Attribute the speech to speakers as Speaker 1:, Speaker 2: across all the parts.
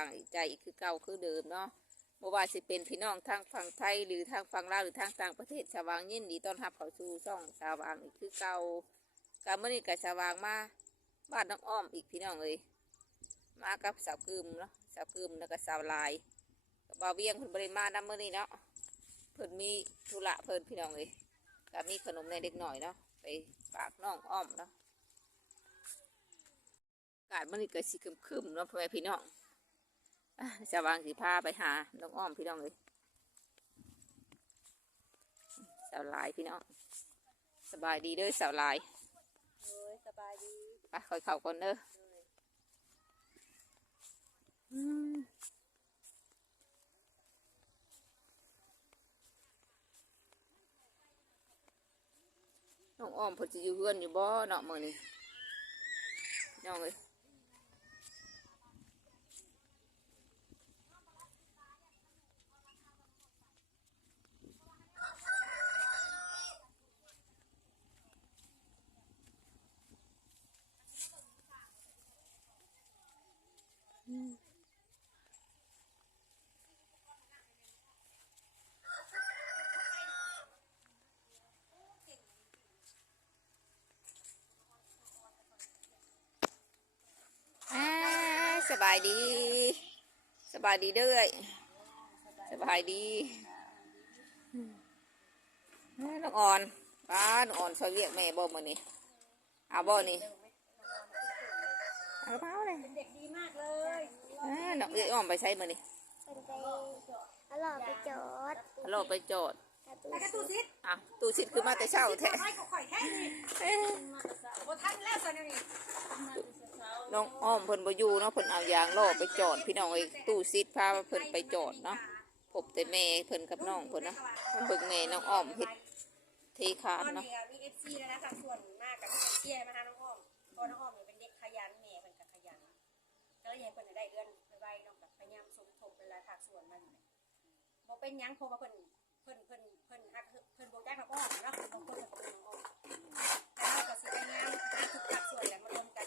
Speaker 1: างใจอีกคือเก่าคือเดิมเนาะบ่ว่าสิเป็นพี่น้องทางฝั่งไทยหรือทางฝั่งลาวหรือทางต่างประเทศสว่างยินดีต้อนรับเข้าสู่ช่องสว่างอีกคือเก่าการเมื่อนี้ก็สว่างมาบ้านน้องอ้อมอีกพี่น้องเอ้ยมากับสาวกึมเนาะสาวกึมแล้วก็สาวลายบ่าวเวียงเพิ่นบ่ได้มานำมื้อนี้เนาะเพิ่นมีธุระเพิ่นพี่น้องเอ้ยก็มีขนมในเด็กหน่อยเนาะไปฝากน้องอ้อมเนาะอากาศมันนี่ก็สิครึมๆเนาะพ่อแม่พี่น้อง อะสว่างสิพาไปหาน้องอ้อมพี่น้องเลยสาวหลายพี่น้องสบายดีเด้อสาวหลาย
Speaker 2: โอ้ยสบายดี
Speaker 1: ไปคอยเข่าก่อนเด้ออืมน้องอ้อมเพอจะอยู่เพื่อนอยู่บ่เนาะมื้อนี้พี่น้องเลย อ่า สบายดี สบายดีเด้อยสบายดีอ่าน้องอ่อนป้าน้องอ่อนซอยเรียกแม่บ่มานี่เอาบ่นี่เอาเปล่าเลย
Speaker 2: เป็นเด็กดีมากเลย
Speaker 1: อ่าน้องเอ้ยอ้อมไปใช้มานี่
Speaker 3: เป็นไปตลอดไปจอด
Speaker 1: ฮัลโหลไปโจทย์
Speaker 3: กระตุ้น
Speaker 2: ไปกระตู้ซิด
Speaker 1: อะตู้ชิดคือมาแต่เช้าแท้
Speaker 2: ไม่ก็ข่อยแท้นี่
Speaker 1: เอ้ย
Speaker 2: โอ้ทันแล้วสันนี่
Speaker 1: น้องอ้อมเพิ่นบ่อยู่เนาะเพิ่นเอายางล่อไปจอด พี่น้องไอ้ยตู้ชิดพาเพิ่นไปจอดเนาะพบแต่แม่เพิ่นกับน้องเพิ่นนะเบิ่งแม่น้องอ้อมเฮ็ดเทคา
Speaker 2: ต
Speaker 1: น
Speaker 2: อน
Speaker 1: เนาะ
Speaker 2: นี้มีเอฟซีแล้วนะทางส่วนมากกับมีเชียร์มาหาน้องอ้อมเพราะน้องอ้อมเนี่ยเป็นเด็กขยันแม่เป็นกับขยันก็เลยยังเพิ่นได้เดือนไวๆน้องกับพยายามสมทบเป็นรายภาคส่วนมาอยู่บ่เป็นหยังเพราะว่าเพิ่นเพิ่นเพิ่นเพิ่นฮักเพิ่นบ่จักน้องอ้อมเนาะบางคนก็เป็นน้องอ้อมแต่เราก็สิพยายามหาทุกภาคส่วนแหละมารวมกัน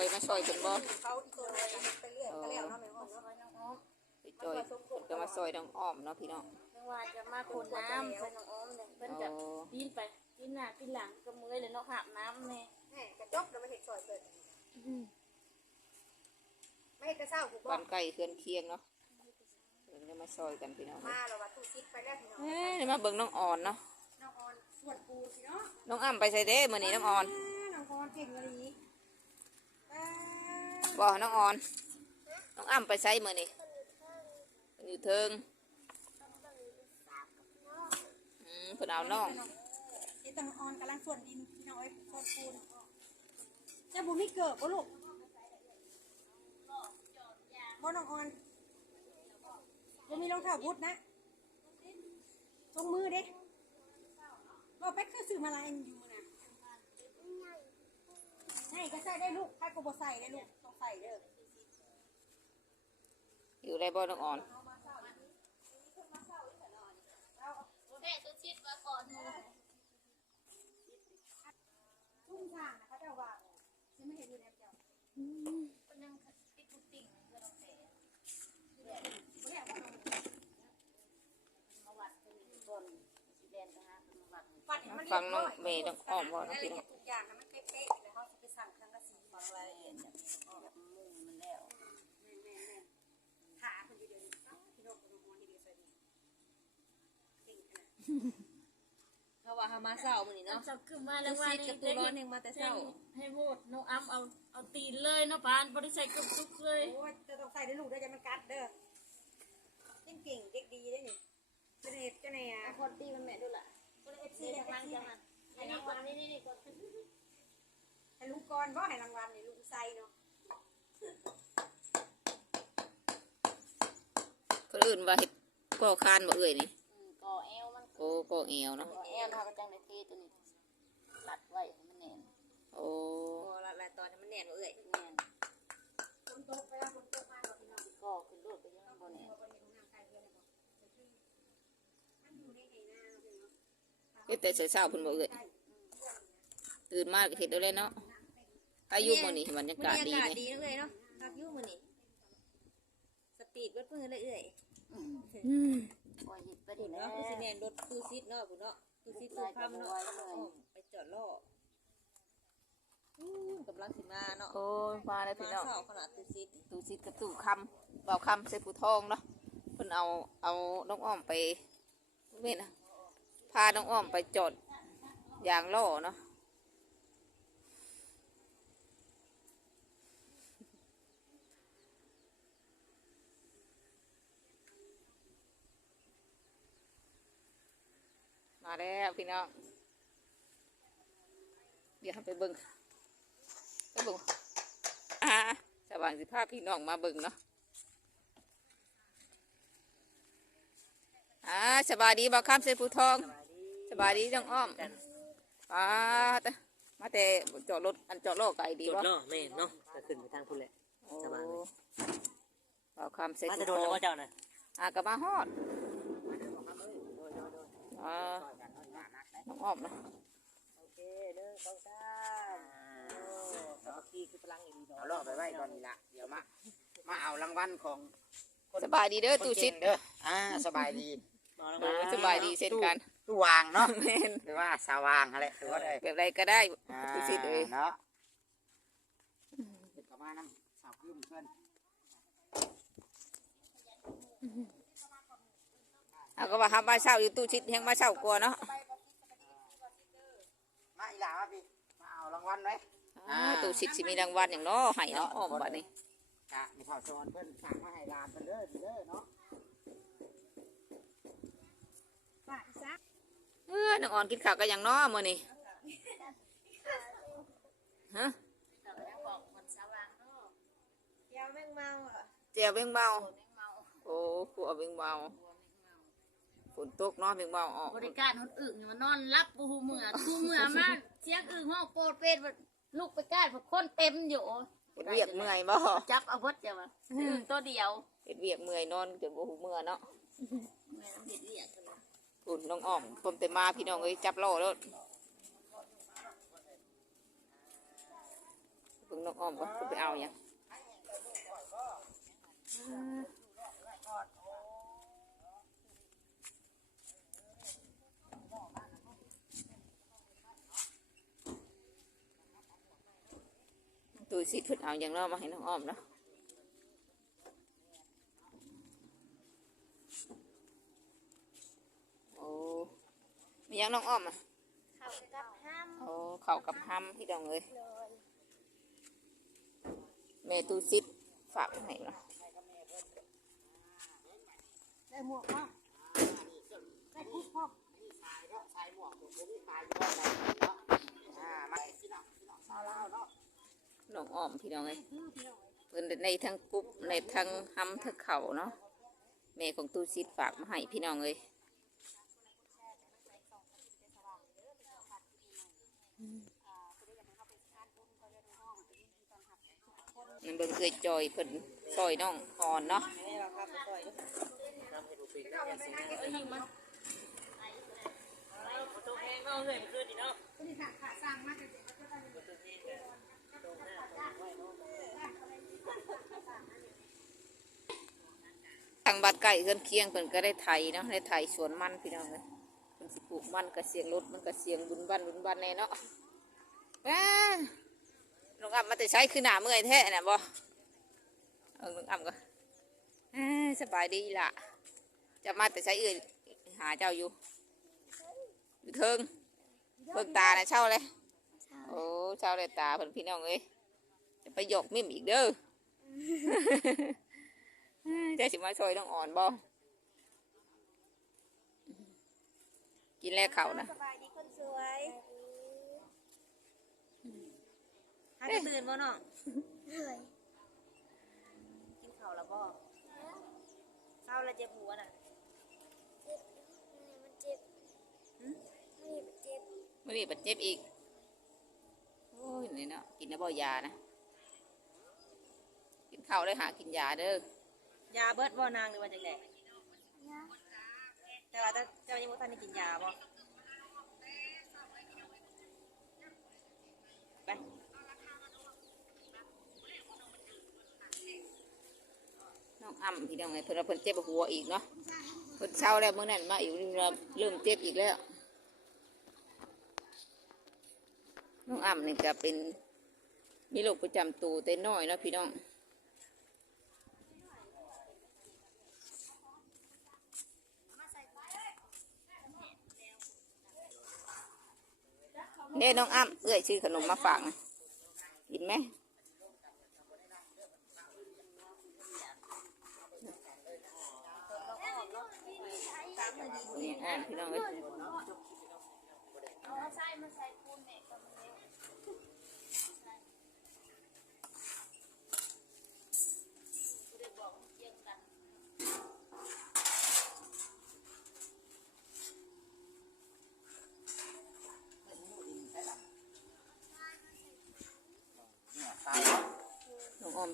Speaker 2: อยมา
Speaker 1: ซอยเพิ่นบ่
Speaker 2: เขาอีกตัวเลยไปเรื่อยก็แล้วเนาะแม่อ้อมเนาะ
Speaker 1: เคยจอยเพิ่นก็มาซอยน้องอ้อมเนาะพี่น้อง
Speaker 3: เมื่อวานจะมาขนน้ำใส่น้องอ้อมเนี่ยเพิ่น
Speaker 1: อ๋
Speaker 3: จะ
Speaker 1: อ
Speaker 3: ปีนไปปีนหน้าปีนหลังก็เมื่อยเลยเนาะหาบน้ำแม่
Speaker 2: แม่กระจกแล้วมาเห็นซอยเปิดไม่เห็นกระเซ้าถูกบอ
Speaker 1: บ้ากนใกล้เคือนเคียงเนาะเพิ่นก็มาซอยกันพี่น้อง
Speaker 2: มาแล้วว่าตู้ซิดไปแล้วพี่น้อง
Speaker 1: เอ้ยมาเบิ่งน้องอ่อนเนาะ
Speaker 2: น้องออนส่วนปูสิเนาะ
Speaker 1: น้องอ้ำไปใส่เด้มื้อนี้น้องอ่อน
Speaker 2: น้องออนเก่งเลยอ่า
Speaker 1: บ่น้องออน น้องอ้ำไปใส่มือนี่อยู่เทิงอืมเพิ่นเอาน้อง
Speaker 2: เดี๋ยวต้องออนกำลังส่วนดินพี่น้องไอ้ส่วนปูนจ้าบุมีเกิดบ่ลูกบ่น้องออนบ่มีรองเท้าบูทนะตรงมือเด้บ่ไปคือซื้อมาลายอยู่ ใช่ก็ใส่ได้ลูกใครก็บ่ใส่ได้ลูกต้องใส่เด้อ
Speaker 1: อยู่ได้บ่น้องอ่อน
Speaker 3: แม่ตัวชิดมาก่อน
Speaker 2: ทุ่งทางนะเขาเจ้าว่าฉันไม่เห็นอยู่ในเจ้า
Speaker 3: คนยังติดทุกติ่งเพื่อนแต่
Speaker 2: บ่ได้ว่าน้อง
Speaker 3: มาวัดเป็นต้นสีแดงนะฮะมาวัด
Speaker 2: ฟันให้มันเรีย
Speaker 1: ฟั
Speaker 2: บ
Speaker 1: ง
Speaker 2: ร้
Speaker 1: น้อง
Speaker 2: อย
Speaker 1: เมย์น้องอ้อมบ่เนาะพี่น้อง
Speaker 2: ทุกอย่างให้มันเป๊ะ ระสีฟังอะไร
Speaker 3: เอ็นแบบนี้ก็แบบมุ่งมันแล้ว
Speaker 2: แม่แม่แม่ขาคนเดียวๆเนาะพี่น้องกับน้องออนที่เดียวใส่ดีเก่งขนาด
Speaker 4: เขาว่าหามาเศร้ามื้อนี้เนาะ
Speaker 3: งสับขึ้นมาแล้
Speaker 4: วว่าซีดกับตัวร้อนเองมาแต่เศร้า
Speaker 3: ให้โหวตน้องอ้ำเอาเอาตีนเลยเนาะปานบริใส่กับซุกเลย
Speaker 2: โอ้ยจะต้องใส่ได้ลูกด้ยจะมันกัดเด้อเก่งๆเด็กดีได้นี่เจเนตเจเนีย
Speaker 3: คนตีมันแม่ดูล่ะ
Speaker 2: คนเอฟซี
Speaker 3: สี
Speaker 2: เด็
Speaker 3: จา
Speaker 2: ก
Speaker 3: ลัง
Speaker 2: ซี
Speaker 3: จะมันอันนี้คนนี้นี่นี่ก่อน
Speaker 2: ให้ลูกก่อนบ่ให้รางวัลนี่ลูกใส่เนาะ
Speaker 1: คนอื่นว่าเฮ็ดก่อคานบ่เอ่ยนี่
Speaker 3: ก่อเอวมัน
Speaker 1: โอ้ก่อเอวเนาะ
Speaker 3: ก่อเอวทำจังในเทตัวนี้รัดไว้ให้มันแน่น
Speaker 1: โอ้
Speaker 4: พอละละตอนนี้มันแน่นบ่เอ้ย
Speaker 3: แน่น
Speaker 2: นตกไปแล้วฝนตกมาเราพี่น้อง
Speaker 3: ก็ขึ้นรถไปยังบ่แน่
Speaker 2: บ่เห็นน้ำใกล้เดือนแล้วบ่คือมันอยู่ในไหนนาเนาะ
Speaker 1: เฮ็ดแต่เช้าๆเพิ่นบ่เอ่ยตื่นมาก็เฮ็ดเอาเลยเนาะ อายุมื้อนี้บรรยากาศดี
Speaker 4: อากาศ
Speaker 1: นี่
Speaker 4: ดีเลยเนาะพักอยู่มื้อนี้สปีดเบิดมือเลยเอ้ย
Speaker 3: ปล่อยเฮ็ดไป
Speaker 4: คุ
Speaker 3: ดิ
Speaker 4: ณ
Speaker 3: แล้
Speaker 4: เนาะ
Speaker 3: ว
Speaker 4: คือสิแม่นรถคูซิดเนาะคุณเนาะคูซิดคูคำเนาะอ้อมไปจอดล่ออู้กำลังสิมาเนาะ
Speaker 1: โอ้ยมาแล้วพี่น้อง
Speaker 4: มาเศร้าขนาดคูซิด
Speaker 1: ตู้ซิดกับตู้คำเบาคำใส่ผู้ทองเนาะเพิ่นเอาเอาน้องอ้อมไปเว้นนะพาน้องอ้อมไปจอดยางล่อเนาะ มาแล้วพี่น้อง เดี๋ยวเราไปเบิ่งไปเบิ่งอ่าสว่างสิพาพี่น้องมาเบิ่งเนาะอ่าสบายดีบ่าวข้ามเส้นผู้ทอง สบายดีจังอ้อมอ่าแต่มาแต่จอดรถอันจอดโลกไก่ดี
Speaker 5: จุด
Speaker 1: บ่
Speaker 5: เนาะแม่นเนาะก็ขึ้นไปทางพุ่นแหละ
Speaker 1: โอ้
Speaker 5: สบายเลย
Speaker 1: บ่าวข้ามเส้น
Speaker 5: มา
Speaker 1: ผู้
Speaker 5: จะโด
Speaker 1: ท
Speaker 5: น
Speaker 1: อ
Speaker 5: แล้ว
Speaker 1: ง
Speaker 5: ว่าเจ้าน่ะ
Speaker 1: อ่ากลับมาฮอดอ่า น้องอ้อมนะ
Speaker 5: โอเคหนึ่งสองสามโอ้สามัคคีคือพลังอีก
Speaker 6: เอาล่อไปไว้ก่อนนี่ละเดี๋ยวมา มาเอารางวัลของ
Speaker 1: สบายดีเด้อ
Speaker 6: คน
Speaker 1: ตู้
Speaker 6: เก่
Speaker 1: ชิด
Speaker 6: งเด้ออ่าสบายดี
Speaker 5: มาแล้ว
Speaker 1: โอ้
Speaker 5: มาย
Speaker 1: สบายดีเช่นกัน
Speaker 6: ตู้วางเนาะ
Speaker 1: แม่น
Speaker 6: หรือว่าสว่างอะไรถือว่าได้
Speaker 1: แบบไรก็ได้
Speaker 6: อ่า
Speaker 1: ตู้ชิดเอ้ย
Speaker 6: เนาะเด็กกลับมาน้ำสาวยืมเพื่อน
Speaker 1: เอาก็ว่าทำมาเช่าอยู่ตู้ชิดแห่งมาเช่ากลัวาเนาะ
Speaker 6: มาอีหลามาพี่มาเอารางวัลไว้
Speaker 1: อ่าตู้ชิดสิมีรางวัลอย่างเนาะให้น้องอ้อมบัดนี้
Speaker 6: กะมีข่าวสอนเพื่อนฝากมาให้หลานเพื่อนเด้อเด้อเนาะ
Speaker 2: ป้าอีซัก
Speaker 1: เออน้องอ่อนกินข้าวกันอย่างเนาะมื้อนี้ฮะ
Speaker 2: เดี๋ยวแม่งเมาอะ
Speaker 1: เจียวเบ่งเบาโอ้ผัวเบ่งเบาฝ นตกเนาะเบ่งเบาออก
Speaker 3: บริการคนอื่นมานอนรับปูเมื่อปูเมื่อมาเสียงอื่นห้องโปรดเป็นลูกไปก้านเพราะคนเต็มอยู่
Speaker 1: เฮ็ดเวียกเมื่อยบ่
Speaker 3: จับเอาพดจะมาตัวเดียว
Speaker 1: เฮ็ดเวียกเมื่อยนอนจนบ่หูเมื่อเนาะ
Speaker 3: แม่น้ำเห็ดเรียกกันเลย
Speaker 1: ฝุ่นน้องอ้อมผมแต่มาพี่น้องเอ้ยจับโล่แล้วเพิ่งน้องอ้อมก็ไปเอาหยัง ตัวสิเพิ่นเอาอย่างเนาะมาให้น้องอ้อมเนาะโอ้มียังน้องอ้อมอะ
Speaker 2: เขากับห้าม
Speaker 1: โอ้เข่ากับห้ำพี่ดองเลยแม่ตูซิดฝากมาให้เนาะ
Speaker 2: ได้หมวกเนาะได้คุกพอก
Speaker 6: อ่ามาพี่น้องพี่น้องสาวลาวเนาะ
Speaker 1: น้องอ้อมพี่ดองเลยเพิ่นในทั้งกรุ๊บในทั้งห้ำทั้งเข่าเนาะแม่ของตู้ซิดฝากมาให้พี่น้องเลยนั่นเบิ่งเคยจอยเพิ่นซอยน้องอ่อนเนาะ
Speaker 4: เราเล
Speaker 5: ยยิงมันเอาตัวแห้งเอาเลยมันขึ้นอีเนาะ
Speaker 1: ทางบ้านใกล้เฮือนเคียงเพิ่นก็ได้ไถเนาะได้ไถสวนมันพี่น้องเลยเพิ่นสิปลูกมันก็เสียงรถมันก็เสียงบุญบ้านบุญบ้านแน่เนาะลุงอ่ำมาแต่ใช้คือหนาเมื่อยแท้น่ะบ่เออลุงอ่ำก็สบายดีล่ะ จะมาแต่ใช้อื่นหาเจ้าอยู่อยู่เทิงเบิ่งตาน่ะเช่าเลย โอ้เช่าเลยตาเพิ่นพี่น้องเอ้ยจะไปหยอกมิ่มอีกเด้อเจะสิมาช่วยน้องอ่อนบ่กินแลกเขานะ
Speaker 2: สบายดีคนสวย
Speaker 4: หากระตื่นบ่น้องกินข้าวแล้วบ่เศร้าแล้วเจ็บหัวน่ะ
Speaker 2: มันเจ็บนี่มันเจ็บ
Speaker 1: มื่อนี้บัดเจ็บอีกโอ้ยนี่เนาะกินนะบ่ยานะ กินเท่าได้หากินยาเด้อยา
Speaker 4: เบิดบ่นางหรือว่าจังไดแต่ว่าเจ้าเจ้ายังบ่ทันได้กินยาบ่ไป
Speaker 1: น้องอ้ำพี่น้องไงเพิ่นว่าเพิ่นเจ็บหัวอีกเนาะเพิ่นเศร้าแล้วมื้อนั้นมาอีกเริ่มเจ็บอีกแล้ว น้องอ้ำนี่ก็เป็นมีโรคประจำตัวแต่น้อยนะพี่น้องเนี่ยน้องอ้ำเอื้อยชื่อขนมมาฝากนะกินไหมนี่อ่านพี่น้องเอ้ย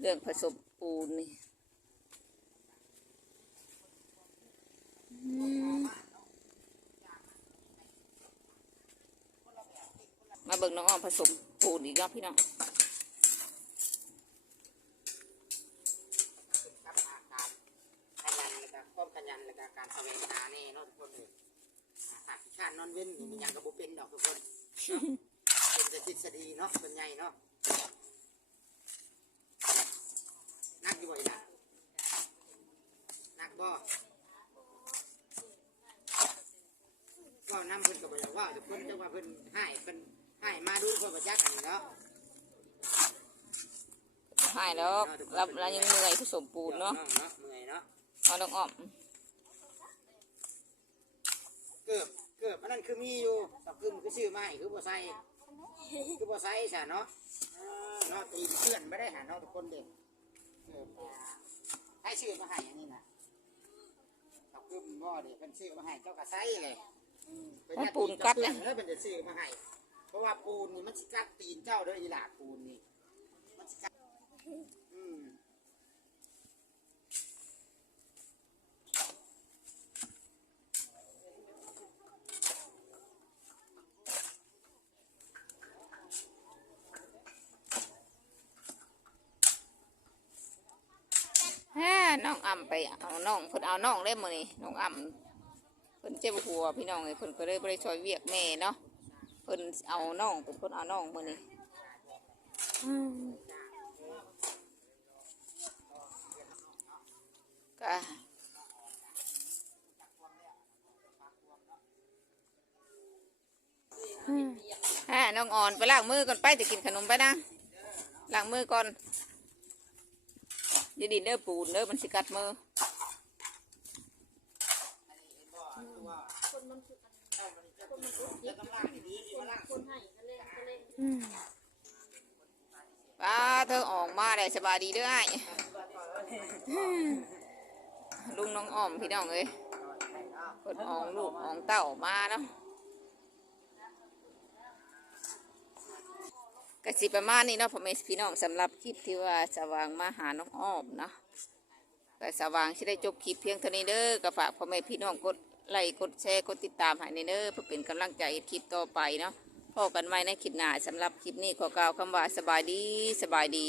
Speaker 3: เรื่อง
Speaker 1: ผสมปูนนี่มาเบิ่งน้องออมผสมปูนอีกแล้วพี่น้อง
Speaker 6: ครับการขยันแล้วก็ความขยันแล้วก็การแสวงหานี่เนาะทุกคนเลยอ่าหากขี้ข้านนอนเว้นนี่มันยังกระบุเป็นดอกทุกคนเนาะเป็นแต่ทฤษฎีเนาะเป็นไงเนาะนักอยู่บ่อยนะนักบ่ก็นำเพิ่นก็บ่อยากว่าทุกคนจะว่าเพิ่นให้เพิ่นให้มาดูเพิ่น บ่จักอันนี้เนาะ
Speaker 1: ให้แล้วรับแล้วยังเหนื่อยผสมปูนเนาะ
Speaker 6: เมื่อยเนาะ
Speaker 1: เอาน้องออม
Speaker 6: เกือบเกือบอันนั้นคือมีอยู่สับกึมคือชื่อไม้คือบัวไซคือบัวไซใช่เนาะเออเนาะตีเพื่อนไม่ได้หาเนาะทุกคนเด็กเกือบให้ชื่อมาให้อันนี้นะสับกึมบ่เด็กเป็นชื่อมาให้เจ้ากระไซเลยเป็นญาติกับเพื่อนแล้วเป็นจะชื่อมาให้ เพราะว่าปูนนี่มันสิกัดตีนเจ้าเด้วยอีหลาปูนนี่มันสิกัดอืม
Speaker 1: ฮ่น้องอ่ำไปเอาน้องเพิ่นเอาน้องเล่มมือนี่น้องอ่ำเพิ่นเจ็บหัวพี่น้องเลยเพิ่นก็เลยบ่ไปช่วยเวียกแม่เนาะ พิ่นเอาน้องเป็นคนเอาน้องมือนี่อืมก็แฮ่น้องอ่อนไปล้างมือก่อนไปจะกินขนมไปนะล้างมือก่อนอย่าดินเด้อปูนเด้อมันสิกัดมือ
Speaker 3: คนมัน คนให้ก็เล่นก็เล่น
Speaker 1: ป้าเธอออกมาได้สบายดีเด้อไอ้ลุงน้องอ้อมพี่น้องเอ้ยคนอองลูกอองเต้ามาเนาะกระสิประมาณนี้เนาะพ่อแม่พี่น้องสำหรับคลิปที่ว่าสว่างมาหาน้องอ้อมเนาะแต่สว่างที่ได้จบคลิปเพียงเท่านี้เด้อก็ฝากพ่อแม่พี่น้องกด ไลค์กดแชร์กดติดตามให้ในเด้อเพื่อเป็นกำลังใจคลิปต่อไปเนาะพอกันไว้ในคลิปหน้าสำหรับคลิปนี้ขอกล่าวคำว่าสบายดีสบายดี